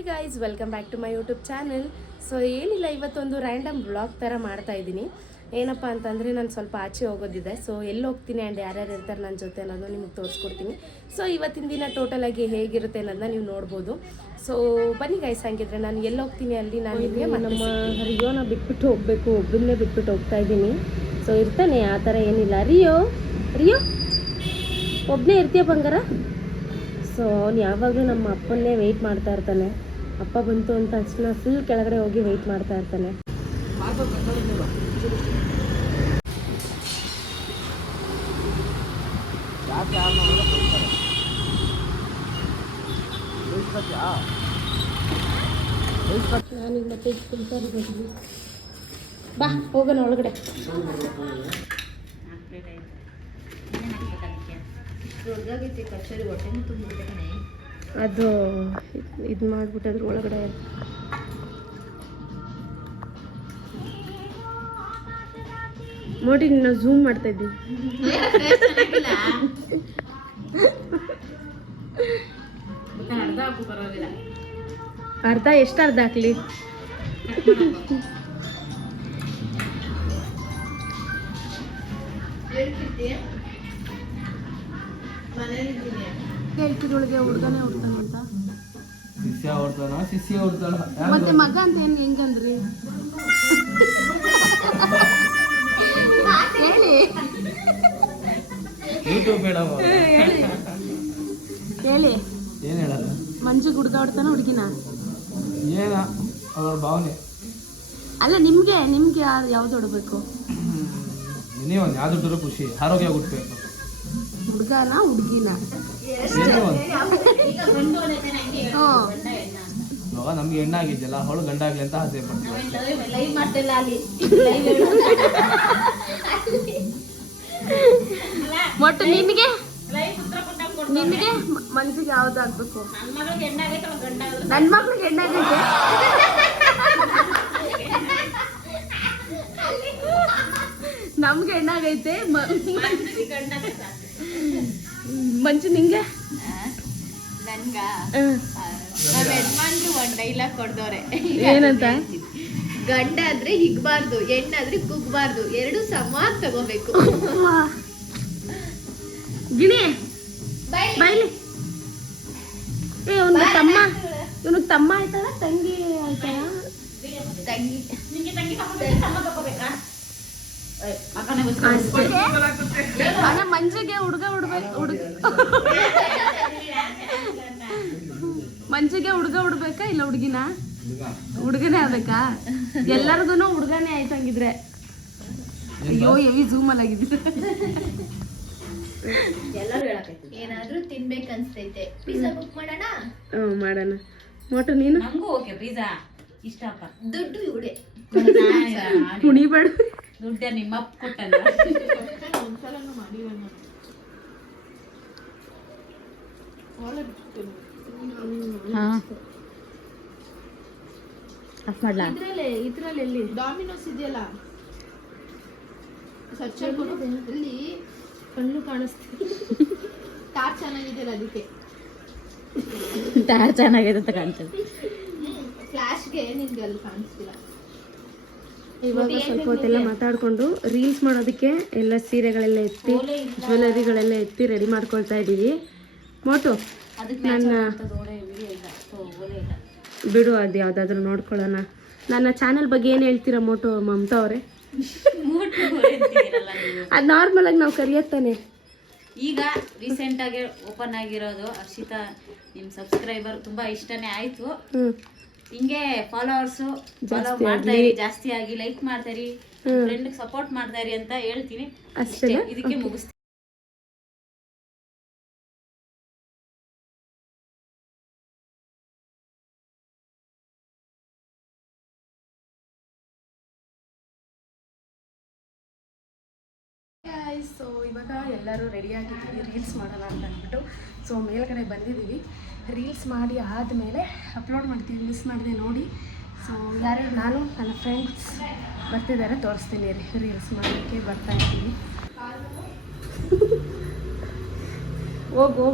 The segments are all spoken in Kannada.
Hi guys, welcome back to my YouTube channel. So ಏನಿಲ್ಲ, ಇವತ್ತೊಂದು ರ್ಯಾಂಡಮ್ ವ್ಲಾಗ್ ಥರ ಮಾಡ್ತಾ ಇದ್ದೀನಿ. ಏನಪ್ಪ ಅಂತಂದರೆ ನಾನು ಸ್ವಲ್ಪ ಆಚೆ ಹೋಗೋದಿದೆ. ಸೊ ಎಲ್ಲಿ ಹೋಗ್ತೀನಿ ಆ್ಯಂಡ್ ಯಾರ್ಯಾರು ಇರ್ತಾರೆ ನನ್ನ ಜೊತೆ ಅನ್ನೋದು ನಿಮಗೆ ತೋರಿಸ್ಕೊಡ್ತೀನಿ. ಸೊ ಇವತ್ತಿನ ದಿನ ಟೋಟಲಾಗಿ ಹೇಗಿರುತ್ತೆ ಅನ್ನೋದನ್ನ ನೀವು ನೋಡ್ಬೋದು. ಸೊ ಬನ್ನಿ ಗಾಯ್ಸ್, ಹಂಗಿದ್ರೆ ನಾನು ಎಲ್ಲಿ ಹೋಗ್ತೀನಿ ಅಲ್ಲಿ ನಾನು ನಿಮಗೆ ನಮ್ಮ ರಿಯೋನ ಬಿಟ್ಬಿಟ್ಟು ಹೋಗಬೇಕು, ಒಬ್ಬರನ್ನೇ ಬಿಟ್ಬಿಟ್ಟು ಹೋಗ್ತಾ ಇದ್ದೀನಿ. ಸೊ ಇರ್ತಾನೆ, ಆ ಥರ ಏನಿಲ್ಲ. ರಿಯೋ ಒಬ್ಬನೇ ಇರ್ತೀಯ ಬಂಗಾರ? ಸೊ ಅವ್ನು ಯಾವಾಗಲೂ ನಮ್ಮ ಅಪ್ಪನ್ನೇ ವೆಯ್ಟ್ ಮಾಡ್ತಾ ಇರ್ತಾನೆ. ಅಪ್ಪ ಬಂತು ಅಂತ ತಕ್ಷಣ ಫುಲ್ ಕೆಳಗಡೆ ಹೋಗಿ ವೆಯ್ಟ್ ಮಾಡ್ತಾ ಇರ್ತಾನೆ. ನಾನೀಗ ಮತ್ತೆ ಬಾ ಹೋಗೋಣ ಒಳಗಡೆ. ಅದು ಇದು ಮಾಡ್ಬಿಟ್ಟು ಅದ್ರ ಒಳಗಡೆ ನೋಡಿ, ನಾವು ಝೂಮ್ ಮಾಡ್ತಾ ಇದ್ದೀವಿ. ಅರ್ಧ ಎಷ್ಟು ಅರ್ಧ ಹಾಕ್ಲಿ? ಹೇಳ್ತಿರೊಳಗೆ ಹುಡ್ಗನೇ ಹುಡ್ತಾನಂತ, ಮತ್ತೆ ಮಗ ಅಂತ ಏನ್ ಹೆಂಗಂದ್ರಿ? ಹೇಳಿ ಹೇಳಿ ಏನ್ ಹೇಳಲ್ಲ. ಮಂಜು ಹುಡ್ಗ ಹೊಡ್ತಾನ ಹುಡುಗಿನ? ಏನ ಅವ್ರ ಭಾವನೆ ಅಲ್ಲ, ನಿಮ್ಗೆ ನಿಮ್ಗೆ ಯಾವ್ದು ಹೊಡ್ಬೇಕು? ನೀವು ಯಾವ್ದು ಖುಷಿ, ಆರೋಗ್ಯ ಹುಟ್ಟಬೇಕು. ಹುಡ್ಗನ ಹುಡುಗಿನ? ಇವಾಗ ನಮ್ಗೆ ಹೆಣ್ಣಾಗಿದ್ಯಲ್ಲ, ಅವಳು ಗಂಡಾಗ್ಲಿ ಅಂತ ಆಸೆ ಪಡ್ತೀವಿ. ಒಟ್ಟು ನಿನ್ಗೆ ಮನ್ಸಿಗೆ ಯಾವ್ದು ಆಗ್ಬೇಕು? ನನ್ ಮಕ್ಳಿಗೆ ಹೆಣ್ಣಾಗೈತೆ, ನಮ್ಗೆ ಹೆಣ್ಣಾಗೈತೆ. ಮಂಜು ನಿಂಗೆ? ನನ್ಗ ಯಜಮಾನ್ರು ಒಂದ್ ಡೈಲಾಗ್ ಕೊಡ್ದವ್ರೆ. ಏನಂತ? ಗಂಡ ಆದ್ರೆ ಹಿಗ್ಬಾರ್ದು, ಹೆಣ್ಣಾದ್ರೆ ಕುಗ್ಬಾರ್ದು, ಎರಡು ಸಮ ತಗೋಬೇಕು. ಗಿಣಿ ಬೈಲಿ. ಇವನಿಗೆ ತಮ್ಮ ಆಯ್ತಾಳ, ತಂಗಿ ಆಯ್ತಾಳ? ತಂಗಿ ಮಂಜಿಗೆ ಹುಡುಗ ಮಂಜಿಗೆ ಹುಡುಗ ಹುಡ್ಬೇಕಾ ಇಲ್ಲ ಹುಡುಗಿನ? ಹುಡುಗನೇ ಆಗ್ಬೇಕಾ? ಎಲ್ಲರಿಗೂ ಹುಡುಗನೇ ಆಯ್ತಂಗಿದ್ರೆ. ಅಯ್ಯೋ ಹೆವಿ ಝೂಮ್ ಅಲ್ಲಿ ಆಗಿದ್ರೆ ಏನಾದ್ರೂ ತಿನ್ಬೇಕನ್ಸ್ತೈತೆ, ಪಿಜ್ಜಾ ಬುಕ್ ಮಾಡೋಣ? ಮಾಡೋಣ. ಮೋಟು ನೀನು? ನಂಗೂ ಓಕೆ, ಪಿಜ್ಜಾ ಇಷ್ಟಪ್ಪ. ದುಡ್ಡು ಇವಡೆ ಕುಣಿಬೇಡ, ದುಡ್ಡ ನಿಮ್ಮಪ್ಪ ಕೊಟ್ಟಲ್ಲ. ಇದ್ರಲ್ಲಿ ಎಲ್ಲಿ ಡಾಮಿನೋಸ್ ಇದೆಯಲ್ಲ, ಸರ್ಚ್ ಇಲ್ಲಿ ಕಣ್ಣು ಕಾಣಿಸ್ತೀವಿ. ಕಾರ್ ಚೆನ್ನಾಗಿದೆಯಲ್ಲ, ಅದಕ್ಕೆ ತಾರ್ ಚೆನ್ನಾಗಿದೆ ಅಂತ ಕಾಣ್ತದೆ. ಫ್ಲಾಶ್ಗೆ ನಿಮ್ಗೆ ಅಲ್ಲಿ ಕಾಣಿಸ್ತಿಲ್ಲ. ಇವಾಗ ಸ್ವಲ್ಪ ಹೊತ್ತೆಲ್ಲ ಮಾತಾಡ್ಕೊಂಡು ರೀಲ್ಸ್ ಮಾಡೋದಕ್ಕೆ ಎಲ್ಲ ಸೀರೆಗಳೆಲ್ಲ ಎತ್ತಿ, ಜ್ಯುವೆಲರಿಗಳೆಲ್ಲ ಎತ್ತಿ ರೆಡಿ ಮಾಡ್ಕೊಳ್ತಾ ಇದ್ದೀವಿ. ಮೋಟು ನನ್ನ ಬಿಡು, ಅದು ಯಾವುದಾದ್ರೂ ನೋಡ್ಕೊಳ್ಳೋಣ. ನನ್ನ ಚಾನಲ್ ಬಗ್ಗೆ ಏನು ಹೇಳ್ತೀರಾ ಮೋಟು ಮಮತಾ ಅವರೇ? ಅದು ನಾರ್ಮಲ್ ಆಗಿ ನಾವು ಕರಿಯತ್ತಾನೆ. ಈಗ ರೀಸೆಂಟ್ ಆಗಿ ಓಪನ್ ಆಗಿರೋದು ಹರ್ಷಿತಾ, ನಿಮ್ ಸಬ್ಸ್ಕ್ರೈಬರ್ ತುಂಬಾ ಇಷ್ಟನೇ ಆಯ್ತು. ಹಿಂಗೆ ಫಾಲೋವರ್ಸು ಫಾಲೋ ಮಾಡ್ತಾ ಇರಿ, ಜಾಸ್ತಿ ಆಗಿ ಲೈಕ್ ಮಾಡ್ತಾ ಇರಿ, ಫ್ರೆಂಡ್ ಸಪೋರ್ಟ್ ಮಾಡ್ತಾ ಇರಿ ಅಂತ ಹೇಳ್ತೀನಿ. ಅಷ್ಟೇ, ಇದಕ್ಕೆ ಮುಗಿಸ್ತೀನಿ. ಸೊ ಇವಾಗ ಎಲ್ಲರೂ ರೆಡಿ ಆಗಿದ್ದೀವಿ ರೀಲ್ಸ್ ಮಾಡೋಣ ಅಂತ ಅಂದ್ಬಿಟ್ಟು. ಸೊ ಮೇಲ್ಗಡೆ ಬಂದಿದ್ದೀವಿ. ರೀಲ್ಸ್ ಮಾಡಿ ಆದಮೇಲೆ ಅಪ್ಲೋಡ್ ಮಾಡ್ತೀವಿ, ಮಿಸ್ ಮಾಡಿದೆ ನೋಡಿ. ಸೊ ಯಾರ್ಯಾರು ನಾನು ನನ್ನ ಫ್ರೆಂಡ್ಸ್ ಬರ್ತಿದ್ದಾರೆ, ತೋರಿಸ್ತೀನಿ ರೀ. ರೀಲ್ಸ್ ಮಾಡೋಕ್ಕೆ ಬರ್ತಾ ಇದ್ದೀವಿ. ಹೋಗು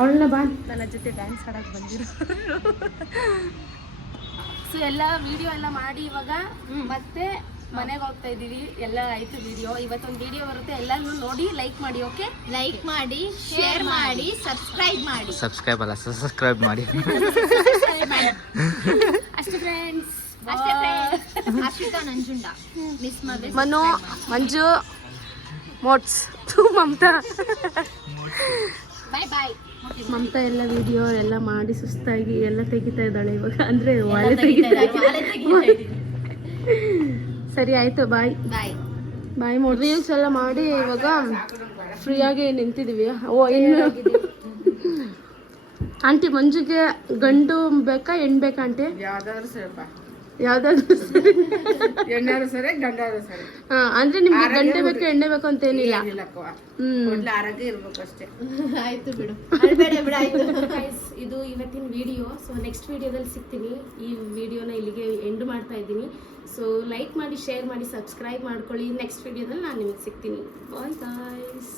ಅವಳನ್ನ ಬಾ ನನ್ನ ಜೊತೆ ಡ್ಯಾನ್ಸ್ ಆಡಕ್ಕೆ ಬಂದಿರೋ. ಸೊ ಎಲ್ಲ ವಿಡಿಯೋ ಎಲ್ಲ ಮಾಡಿ ಇವಾಗ ಮತ್ತೆ ಮನೆಗೆ ಹೋಗ್ತಾ ಇದ್ದೀವಿ. ಎಲ್ಲ ಆಯಿತು ವಿಡಿಯೋ. ಇವತ್ತೊಂದು ವಿಡಿಯೋ ಬರುತ್ತೆ, ಎಲ್ಲರೂ ನೋಡಿ ಲೈಕ್ ಮಾಡಿ. ಓಕೆ, ಲೈಕ್ ಮಾಡಿ, ಶೇರ್ ಮಾಡಿ, ಸಬ್ಸ್ಕ್ರೈಬ್ ಮಾಡಿ. ಸಬ್ಸ್ಕ್ರೈಬ್ ಮಾಡಿ. ಅಷ್ಟೇ ಫ್ರೆಂಡ್ಸ್. ಅಷ್ಟೇ friends. ಹರ್ಷಿತಾ ನಂಜುಂಡ ಮಿಸ್ ಮಾಡಿ ಮನು, ಮಂಜು, ಮೋಟ್ಸ್, ಮಮತಾ. ಬಾಯ್ ಬಾಯ್. ಮಮತಾ ಎಲ್ಲ ವಿಡಿಯೋ ಎಲ್ಲ ಮಾಡಿ ಸುಸ್ತಾಗಿ ಎಲ್ಲ ತೆಗಿತಾ ಇದ್ದಾಳೆ ಇವಾಗ. ಅಂದರೆ ಒಳ್ಳೆ ತೆಗಿತಾ. ಸರಿ ಆಯಿತು, ಬಾಯ್ ಬಾಯ್ ಬಾಯ್. ರೀಲ್ಸ್ ಎಲ್ಲ ಮಾಡಿ ಇವಾಗ ಫ್ರೀಯಾಗಿ ನಿಂತಿದ್ದೀವಿ. ಓ, ಇನ್ನು ಆಂಟಿ ಮಂಜುಗೆ ಗಂಡು ಬೇಕಾ ಹೆಣ್ಣು ಬೇಕಾ ಆಂಟಿ? ಯಾವ್ದಾದ್ರು ಸರಿ, ಎಣ್ಣಾರು ಸರಿ ಗಂಡಾರು ಸರಿ. ಅಂದ್ರೆ ನಿಮ್ಗೆ ಗಂಡೆ ಬೇಕು ಎಣ್ಣೆ ಬೇಕು ಅಂತ ಏನಿಲ್ಲ. ಆರೋಗ್ಯ ಇರ್ಬೇಕು ಅಷ್ಟೇ. ಆಯ್ತು ಬಿಡು, ಅಳ್ಬೇಡ ಬಿಡು. ಆಯ್ತು ಗೈಸ್, ಇದು ಇವತ್ತಿನ ವಿಡಿಯೋ. ಸೊ ನೆಕ್ಸ್ಟ್ ವಿಡಿಯೋದಲ್ಲಿ ಸಿಗ್ತೀನಿ. ಈ ವಿಡಿಯೋನ ಇಲ್ಲಿಗೆ ಎಂಡ್ ಮಾಡ್ತಾ ಇದ್ದೀನಿ. ಸೊ ಲೈಕ್ ಮಾಡಿ, ಶೇರ್ ಮಾಡಿ, ಸಬ್ಸ್ಕ್ರೈಬ್ ಮಾಡ್ಕೊಳ್ಳಿ. ನೆಕ್ಸ್ಟ್ ವಿಡಿಯೋದಲ್ಲಿ ನಾನು ನಿಮಗೆ ಸಿಗ್ತೀನಿ. Bye guys.